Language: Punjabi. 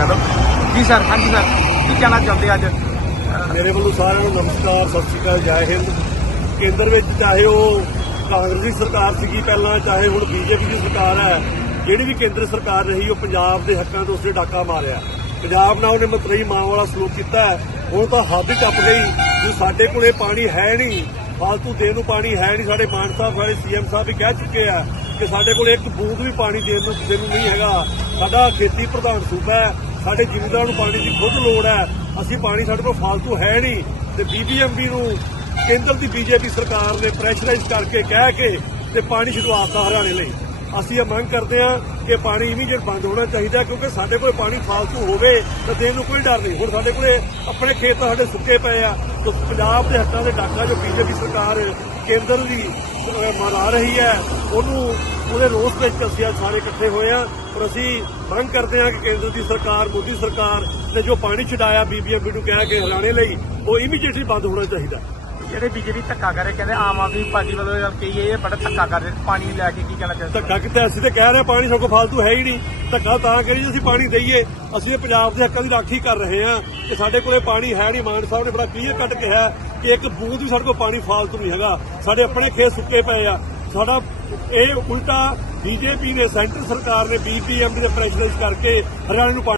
ਯਾਦਵ। ਜੀ ਸਰ ਹਾਂਜੀ ਸਰ ਕੀ ਕਹਿਣਾ ਚਾਹੁੰਦੇ ਅੱਜ? ਮੇਰੇ ਵੱਲੋਂ ਸਾਰਿਆਂ ਨੂੰ ਨਮਸਕਾਰ, ਸਤਿ ਸ਼੍ਰੀ ਅਕਾਲ, ਜੈ ਹਿੰਦ। ਕੇਂਦਰ ਵਿੱਚ ਚਾਹੇ ਉਹ ਕਾਂਗਰਸ ਦੀ ਸਰਕਾਰ ਸੀਗੀ ਪਹਿਲਾਂ, ਚਾਹੇ ਹੁਣ ਬੀਜੇਪੀ ਦੀ ਸਰਕਾਰ ਹੈ, ਜਿਹੜੀ ਵੀ ਕੇਂਦਰ ਸਰਕਾਰ ਰਹੀ, ਉਹ ਪੰਜਾਬ ਦੇ ਹੱਕਾਂ ਤੋਂ ਉਸੇ ਡਾਕਾ ਮਾਰਿਆ। ਪੰਜਾਬ ਨਾਲ ਉਹਨੇ ਮਤਰਈ ਮਾਂ ਵਾਲਾ ਸਲੂਕ ਕੀਤਾ ਹੁਣ ਤਾਂ ਹੱਦ ਹੀ ਟੱਪ ਗਈ, ਜੋ ਸਾਡੇ ਕੋਲੇ ਪਾਣੀ ਹੈ ਨਹੀਂ, ਫਾਲਤੂ ਦੇਣ ਨੂੰ ਪਾਣੀ ਹੈ ਨਹੀਂ, ਸਾਡੇ ਮਾਨ ਸਾਹਿਬ, ਸਾਡੇ ਸੀਐਮ ਸਾਹਿਬ ਵੀ ਕਹਿ ਚੁੱਕੇ ਆ ਕਿ ਸਾਡੇ ਕੋਲ ਇੱਕ ਬੂੰਦ ਵੀ ਪਾਣੀ ਦੇਣ ਨੂੰ ਕਿਸੇ ਨੂੰ ਨਹੀਂ ਹੈਗਾ। ਸਾਡਾ ਖੇਤੀ ਪ੍ਰਧਾਨ ਸੂਬਾ ਹੈ ਸਾਡੇ ਜ਼ਿਮੀਂਦਾਰਾਂ ਨੂੰ ਪਾਣੀ ਦੀ ਖੁਦ ਲੋੜ ਹੈ। ਅਸੀਂ ਪਾਣੀ ਸਾਡੇ ਕੋਲ ਫਾਲਤੂ ਹੈ ਨਹੀਂ। ਤੇ ਬੀਬੀਐਮਬੀ ਨੂੰ ਕੇਂਦਰ ਦੀ ਬੀਜੇਪੀ ਸਰਕਾਰ ਨੇ ਪ੍ਰੈਸ਼ਰਾਈਜ਼ ਕਰਕੇ ਕਹਿ ਕੇ ਤੇ ਪਾਣੀ ਛਡਵਾਤਾ ਹਰਿਆਣੇ ਲਈ। ਅਸੀਂ ਇਹ ਮੰਗ ਕਰਦੇ ਹਾਂ ਕਿ ਪਾਣੀ ਇਮੀਡੀਏਟ ਬੰਦ ਹੋਣਾ ਚਾਹੀਦਾ, ਕਿਉਂਕਿ ਸਾਡੇ ਕੋਲ ਪਾਣੀ ਫਾਲਤੂ ਹੋਵੇ, ਤਾਂ ਦੇਣ ਨੂੰ ਕੋਈ ਡਰ ਨਹੀਂ। ਹੁਣ ਸਾਡੇ ਕੋਲੇ ਆਪਣੇ ਖੇਤ ਸਾਡੇ ਸੁੱਕੇ ਪਏ ਆ, ਤੇ ਪੰਜਾਬ ਦੇ ਹੱਕਾਂ ਦੇ ਡਾਕਾ ਜੋ ਬੀਜੇਪੀ ਸਰਕਾਰ ਕੇਂਦਰ ਦੀ ਮਨਾ ਰਹੀ ਹੈ, ਉਹਨੂੰ, ਉਹਦੇ ਰੋਸ ਵਿੱਚ ਅਸੀਂ ਅੱਜ ਸਾਰੇ ਇਕੱਠੇ ਹੋਏ ਆ ਔਰ ਅਸੀਂ ਮੰਗ ਕਰਦੇ ਹਾਂ ਕਿ ਕੇਂਦਰ ਦੀ ਸਰਕਾਰ, ਮੋਦੀ ਸਰਕਾਰ ਨੇ ਜੋ ਪਾਣੀ ਛਡਾਇਆ ਬੀਬੀਐਮਬੀ ਨੂੰ ਕਹਿ ਕੇ ਹਰਿਆਣੇ ਲਈ, ਉਹ ਇਮੀਡੀਏਟਲੀ ਬੰਦ ਹੋਣਾ ਚਾਹੀਦਾ। ਜਿਹੜੇ ਬੀਜੇਪੀ ਧੱਕਾ ਕਰ ਕਹਿੰਦੇ ਆਮ ਆਦਮੀ ਪਾਰਟੀ ਵੱਲੋਂ ਕਹੀਏ ਇਹ ਬੜਾ ਧੱਕਾ ਕਰ ਰਹੇ ਪਾਣੀ ਲੈ ਕੇ ਕੀ ਕਹਿਣਾ ਚਾਹੁੰਦੇ ਧੱਕਾ ਕਿਤੇ ਅਸੀਂ ਤੇ ਕਹਿ ਰਹੇ ਪਾਣੀ ਸਾਡੇ ਕੋਲ ਫਾਲਤੂ ਹੈ ਹੀ ਨਹੀਂ। ਧੱਕਾ ਤਾਂ ਕਰੀ ਜੇ ਅਸੀਂ ਪਾਣੀ ਦਈਏ, ਅਸੀਂ ਪੰਜਾਬ ਦੇ ਹੱਕਾਂ ਦੀ ਰਾਖੀ ਕਰ ਰਹੇ ਹਾਂ ਕਿ ਸਾਡੇ ਕੋਲੇ ਪਾਣੀ ਹੈ ਨਹੀਂ। ਮਾਨ ਸਾਹਿਬ ਨੇ ਬੜਾ ਕਲੀਅਰ ਕੱਟ ਕਿਹਾ ਕਿ ਇੱਕ ਬੂੰਦ ਵੀ ਸਾਡੇ ਕੋਲ ਪਾਣੀ ਫਾਲਤੂ ਨਹੀਂ ਹੈਗਾ। ਸਾਡੇ ਆਪਣੇ ਖੇਤ ਸੁੱਕੇ ਪਏ ਆ। ਸਾਡਾ ਇਹ ਉਲਟਾ ਬੀਜੇਪੀ ਨੇ, ਸੈਂਟਰ ਸਰਕਾਰ ਨੇ ਬੀਪੀਐਮਡੀ ਦੇ ਪ੍ਰੈਸ਼ਰਾਈਜ਼ ਕਰਕੇ ਹਰਿਆਣੇ ਨੂੰ ਪਾਣੀ